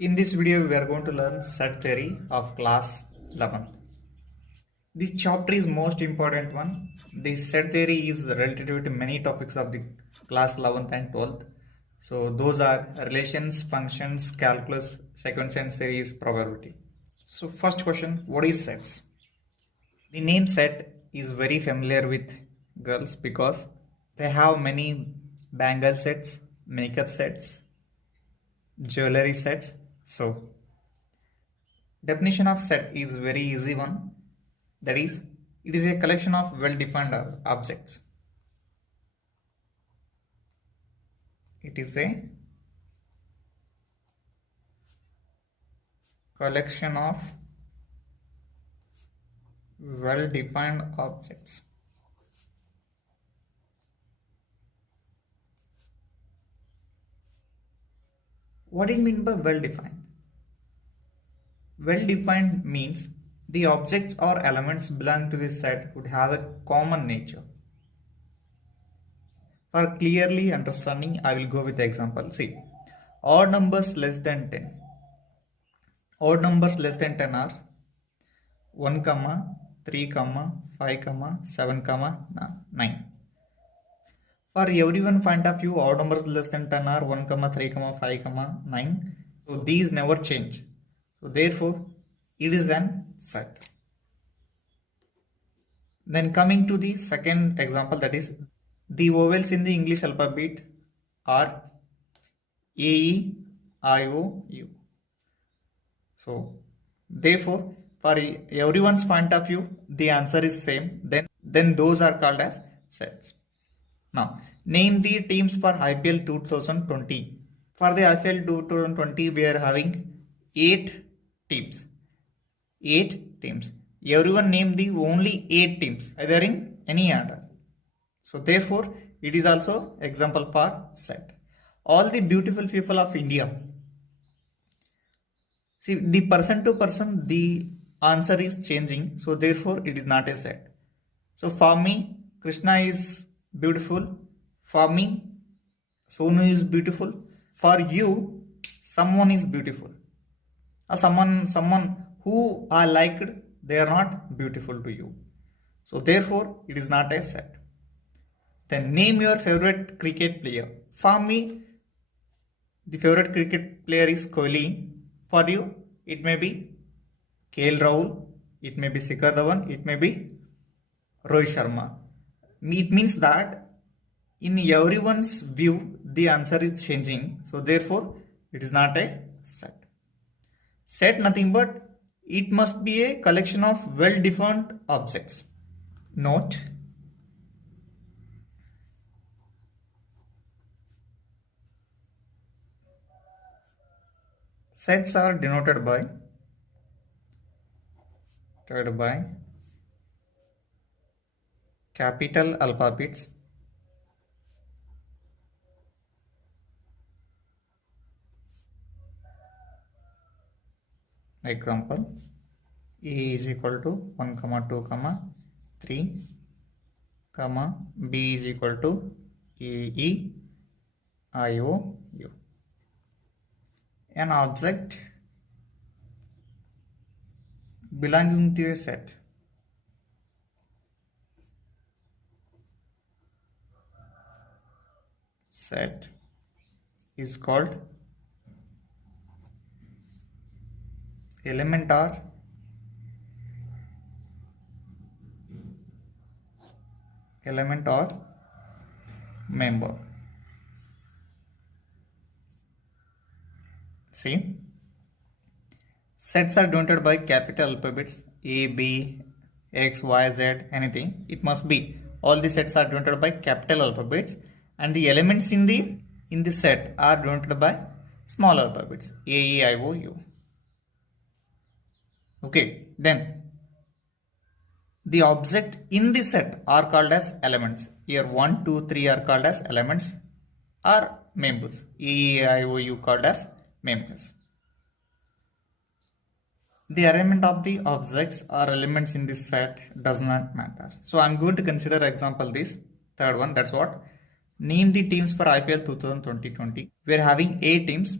In this video, we are going to learn set theory of class 11th. This chapter is most important one. The set theory is relative to many topics of the class 11th and 12th. So those are relations, functions, calculus, sequence and series, probability. So first question, what is sets? The name set is very familiar with girls because they have many bangle sets, makeup sets, jewelry sets. So definition of set is very easy one. That is, it is a collection of well-defined objects. It is a collection of well-defined objects. What do you mean by well-defined? Well-defined means the objects or elements belong to this set would have a common nature. For clearly understanding, I will go with the example. See, odd numbers less than 10. Odd numbers less than 10 are 1, 3, 5, 7, 9. For everyone point of view, odd numbers less than 10 are 1, 3, 5, 9. So these never change. So therefore, it is an set. Then coming to the second example, that is the vowels in the English alphabet are A, E, I, O, U. So therefore, for everyone's point of view, the answer is same. Then those are called as sets. Now, name the teams for IPL 2020. For the IPL 2020, we are having 8 teams. 8 teams. Everyone name the only 8 teams, either in any order. So therefore, it is also example for set. All the beautiful people of India. See, the person to person, the answer is changing. So therefore, it is not a set. So for me, Krishna is beautiful. For me, Sonu is beautiful. For you, someone is beautiful. Or someone who are liked, they are not beautiful to you. So therefore, it is not a set. Then name your favorite cricket player. For me, the favorite cricket player is Kohli. For you, it may be KL Rahul, it may be Shikhar Dhawan, it may be Rohit Sharma. It means that in everyone's view, the answer is changing. So therefore, it is not a set. Set nothing but it must be a collection of well-defined objects. Note, sets are denoted by capital alphabets. Example, A is equal to 1, 2, 3, B is equal to A, E, I, O, U. An object belonging to a set is called element or member. See, sets are denoted by capital alphabets A, B, X, Y, Z, anything. It must be all the sets are denoted by capital alphabets, and the elements in the set are denoted by small alphabets A, E, I, O, U. Okay, then the object in the set are called as elements. Here 1, 2, 3 are called as elements or members. E, I, O, U called as members. The arrangement of the objects or elements in this set does not matter. So I'm going to consider example this third one. That's what. Name the teams for IPL 2020. We are having 8 teams.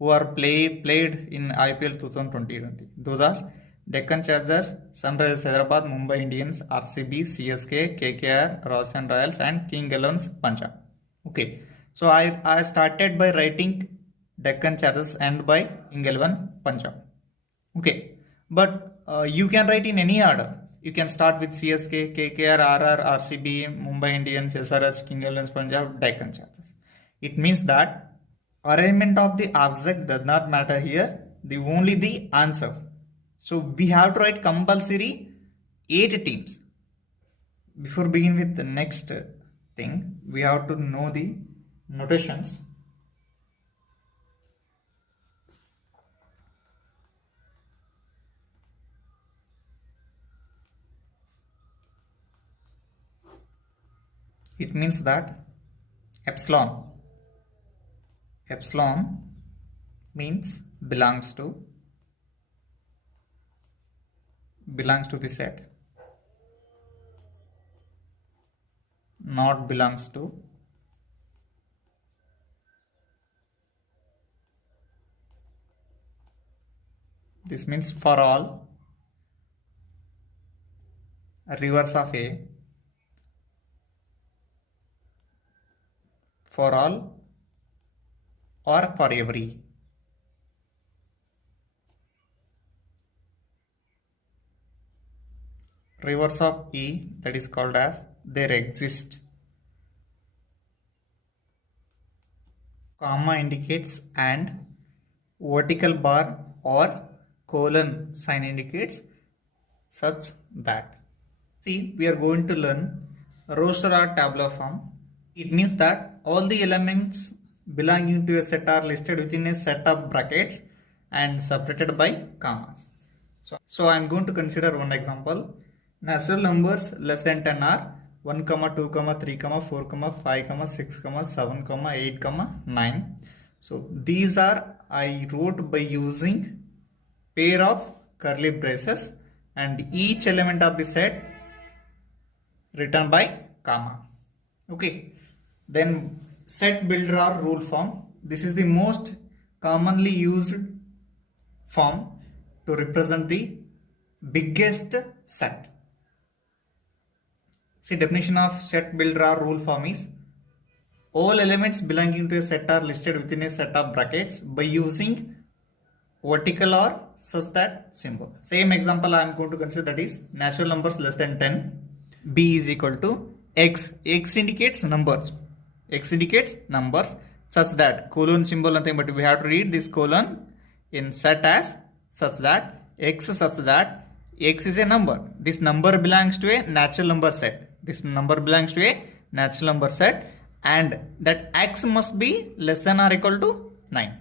who are played in IPL 2020. Those are Deccan Chargers, Sunrisers Hyderabad, Mumbai Indians, RCB, CSK, KKR, Rajasthan Royals and King 11 Punjab. Okay, so I started by writing Deccan Chargers and by King 11 Punjab. Okay, but you can write in any order. You can start with CSK, KKR, RR, RCB, Mumbai Indians, SRH, King 11 Punjab, Deccan Chargers. It means that arrangement of the object does not matter here, only the answer. So we have to write compulsory 8 teams. Before begin with the next thing, we have to know the notations. It means that epsilon means belongs to the set, not belongs to. This means for all reverse of A, for all or for every. Reverse of E, that is called as there exist. Comma indicates and, vertical bar or colon sign indicates such that. See, we are going to learn roster or tabular form. It means that all the elements belonging to a set are listed within a set of brackets and separated by commas. So I am going to consider one example. Natural numbers less than 10 are 1, 2, 3, 4, 5, 6, 7, 8, 9. So these are I wrote by using pair of curly braces and each element of the set written by comma. Okay. Then set builder or rule form. This is the most commonly used form to represent the biggest set. See, definition of set builder or rule form is all elements belonging to a set are listed within a set of brackets by using vertical or such that symbol. Same example I am going to consider, that is natural numbers less than 10. B is equal to X. X indicates numbers. X indicates numbers such that colon symbol nothing but we have to read this colon in set as such that X such that X is a number. This number belongs to a natural number set. This number belongs to a natural number set and that X must be less than or equal to 9.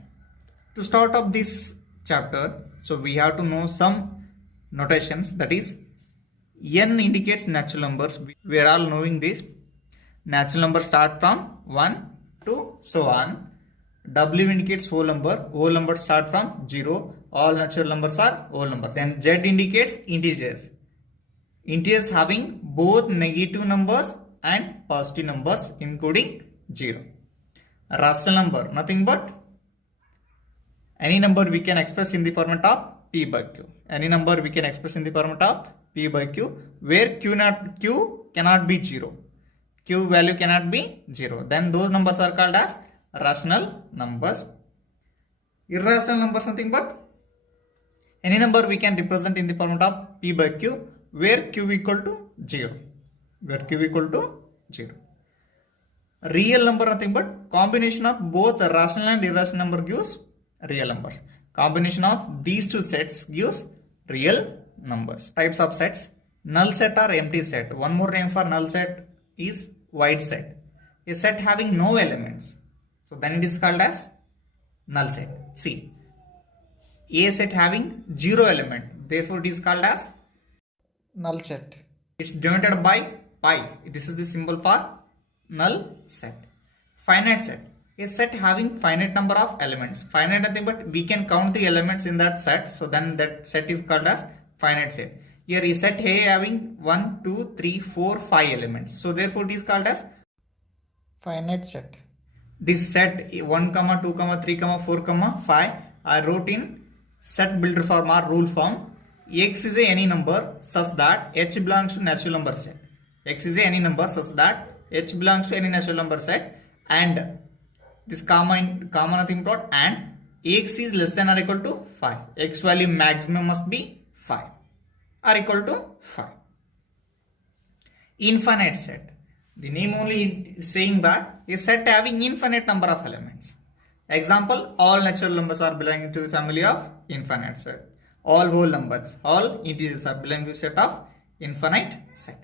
To start up this chapter, so we have to know some notations, that is N indicates natural numbers. We are all knowing this. Natural numbers start from 1 to so on. W indicates whole number. Whole numbers start from 0. All natural numbers are whole numbers. Then Z indicates integers. Integers having both negative numbers and positive numbers including 0. Rational number, nothing but any number we can express in the format of P by Q. Any number we can express in the format of P by Q, where Q cannot be 0. Q value cannot be 0. Then those numbers are called as rational numbers. Irrational numbers, nothing but any number we can represent in the format of P by Q, where Q equal to 0. Where Q equal to 0. Real number, nothing but combination of both rational and irrational number gives real numbers. Combination of these two sets gives real numbers. Types of sets: null set or empty set. One more name for null set is void set. A set having no elements, so then it is called as null set. See, a set having 0 element, therefore it is called as null set. It's denoted by pi. This is the symbol for null set. Finite set. A set having finite number of elements. Finite nothing but we can count the elements in that set, so then that set is called as finite set. Here is set A having 1, 2, 3, 4, 5 elements, so therefore it is called as finite set. this set 1 comma 2 comma 3 comma 4 comma 5 I wrote in set builder form or rule form. X is any number such that h belongs to natural number set. X is any number such that h belongs to any natural number set, and this comma nothing dot, and x is less than or equal to 5. X value maximum must be 5 or equal to 5. Infinite set. The name only is saying that a set having infinite number of elements. Example, all natural numbers are belonging to the family of infinite set. All whole numbers, all integers are belonging to the set of infinite set.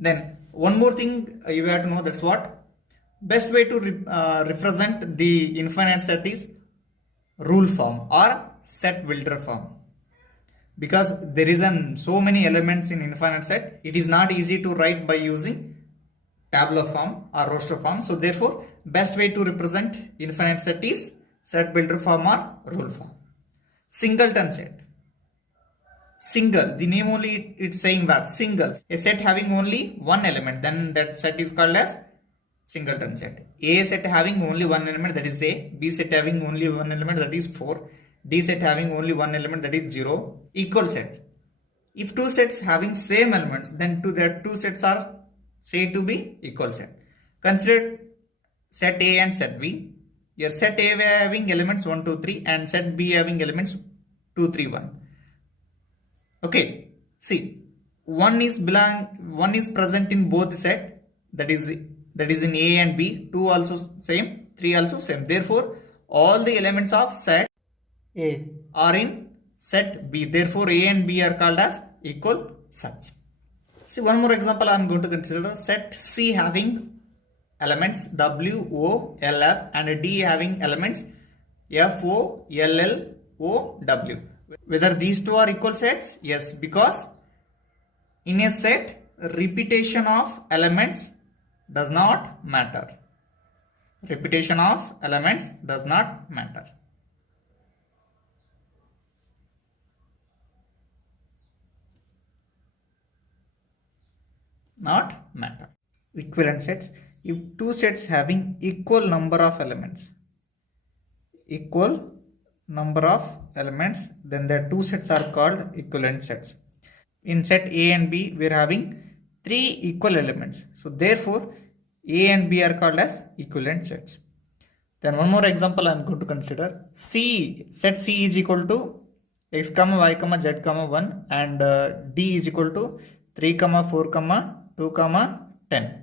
Then one more thing you have to know, that's what best way to represent the infinite set is rule form or set builder form. Because there is so many elements in infinite set, it is not easy to write by using tabular form or roster form. So therefore best way to represent infinite set is set builder form or rule form. Singleton set. Single, the name only it's saying that singles, a set having only one element, then that set is called as singleton set. A set having only one element, that is A. B set having only one element, that is 4. D set having only one element, that is 0. Equal set. If two sets having same elements, then that two sets are said to be equal set. Consider set A and set B. Your set A having elements 1, 2, 3 and set B having elements 2, 3, 1. Okay, see, one is present in both the set, that is in A and B. 2 also same, 3 also same. Therefore all the elements of set A are in set B. Therefore A and B are called as equal sets. See, one more example I am going to consider. Set C having elements W, O, L, F and D having elements F, O, L, L, O, W. Whether these two are equal sets? Yes, because in a set repetition of elements does not matter. Repetition of elements does not matter. Not matter. Equivalent sets. If two sets having equal number of elements, then the two sets are called equivalent sets. In set A and B, we are having 3 equal elements. So therefore A and B are called as equivalent sets. Then one more example I am going to consider. Set C is equal to x comma y comma z comma 1 and D is equal to 3 comma 4 comma 2 comma 10.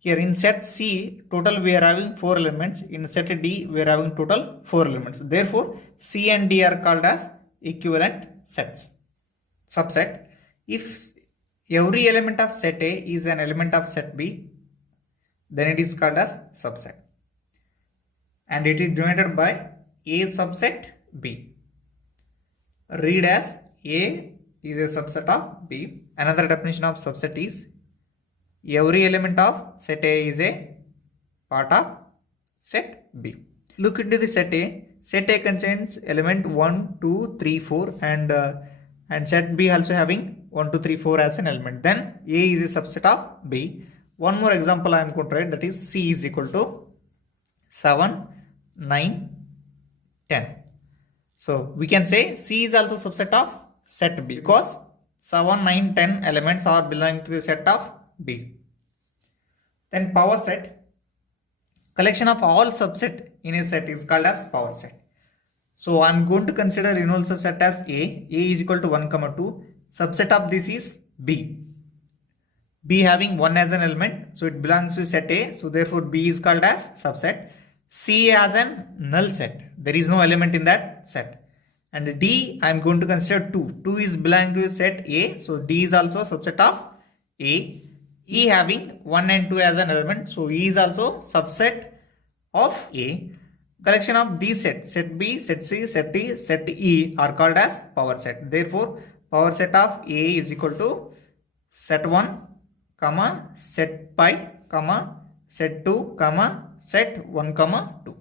Here in set C, total we are having 4 elements. In set D, we are having total 4 elements. Therefore C and D are called as equivalent sets. Subset. If every element of set A is an element of set B, then it is called as subset. And it is denoted by A subset B. Read as A is a subset of B. Another definition of subset is every element of set A is a part of set B. Look into the set A. Set A contains element 1, 2, 3, 4 and set B also having 1, 2, 3, 4 as an element. Then A is a subset of B. One more example I am going to write, that is C is equal to 7, 9, 10. So we can say C is also subset of set B because 7, 9, 10 elements are belonging to the set of B. Then power set. Collection of all subset in a set is called as power set. So I am going to consider universal set as A. A is equal to 1, 2. Subset of this is B. B having 1 as an element, so it belongs to set A. So therefore B is called as subset. C as an null set. There is no element in that set. And D I am going to consider 2. 2 is belonging to set A. So D is also subset of A. E having 1 and 2 as an element. So E is also subset of A. Collection of these sets, set B, set C, set D, set E are called as power set. Therefore power set of A is equal to set 1, comma, set pi, comma, set 2, comma, set 1, comma, 2.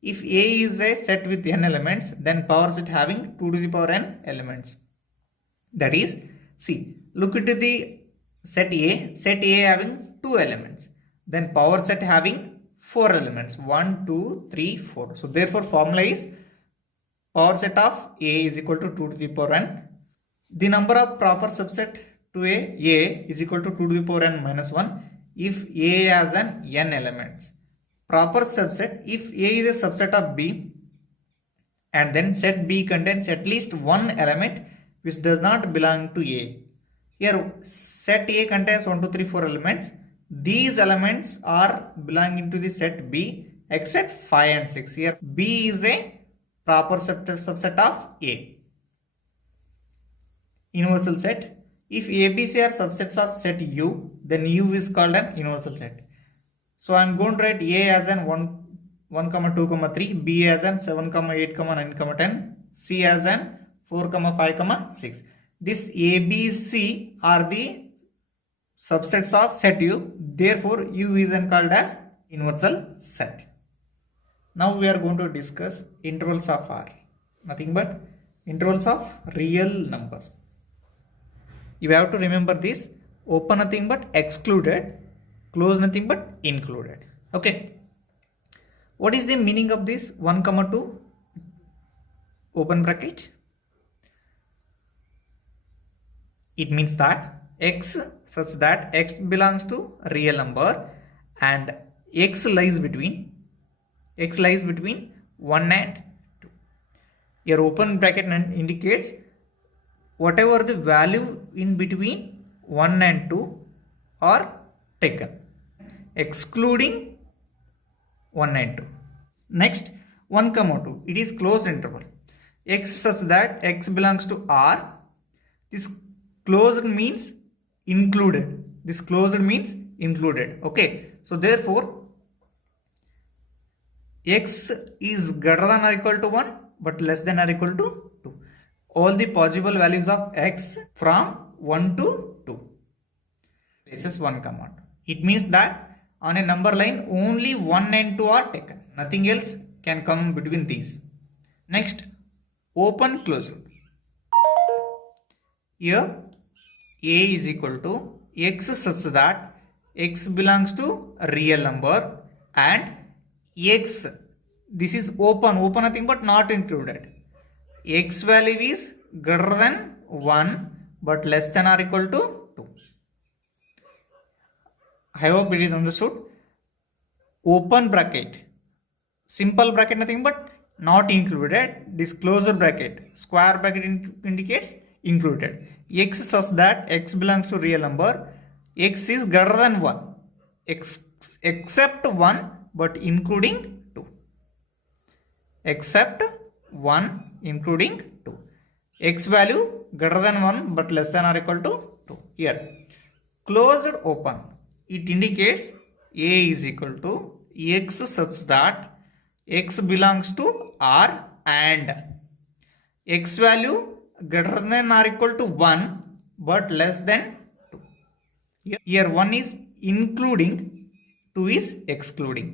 If A is a set with n elements, then power set having 2 to the power n elements. That is, see, look into the set A having 2 elements. Then power set having 4 elements 1, 2, 3, 4. So therefore formula is power set of A is equal to 2 to the power n. The number of proper subset to A is equal to 2 to the power n minus 1 if A has an n elements. Proper subset if A is a subset of B and then set B contains at least one element which does not belong to A. Here set A contains 1, 2, 3, 4 elements. These elements are belonging to the set B except 5 and 6. Here B is a proper subset of A. Universal set. If ABC are subsets of set U, then U is called an universal set. So I am going to write A as an 1, 2, 3, B as an 7, 8, 9, 10, C as an 4, 5, 6. This ABC are the subsets of set U. Therefore, U is then called as universal set. Now we are going to discuss intervals of R. Nothing but intervals of real numbers. You have to remember this: open nothing but excluded, close nothing but included. Okay. What is the meaning of this 1, 2 open bracket? It means that x such that x belongs to a real number and x lies between 1 and 2. Your open bracket indicates whatever the value in between 1 and 2 are taken, excluding 1 and 2. Next 1, 2. It is closed interval. X such that x belongs to R. This closed means included. This closed means included. Okay. So therefore x is greater than or equal to 1 but less than or equal to 2. All the possible values of x from 1 to 2. This is 1, 2. It means that on a number line only 1 and 2 are taken. Nothing else can come between these. Next, open closed. Here A is equal to x such that x belongs to a real number and x, this is open nothing but not included. X value is greater than 1 but less than or equal to 2. I hope it is understood. Open bracket, simple bracket nothing but not included. This closed bracket, square bracket indicates included. X such that x belongs to real number, x is greater than 1 except 1 but including 2. Except 1 including 2. X value greater than 1 but less than or equal to 2. Here closed open, it indicates A is equal to x such that x belongs to R and x value greater than or equal to 1 but less than 2. Here 1 is including, 2 is excluding.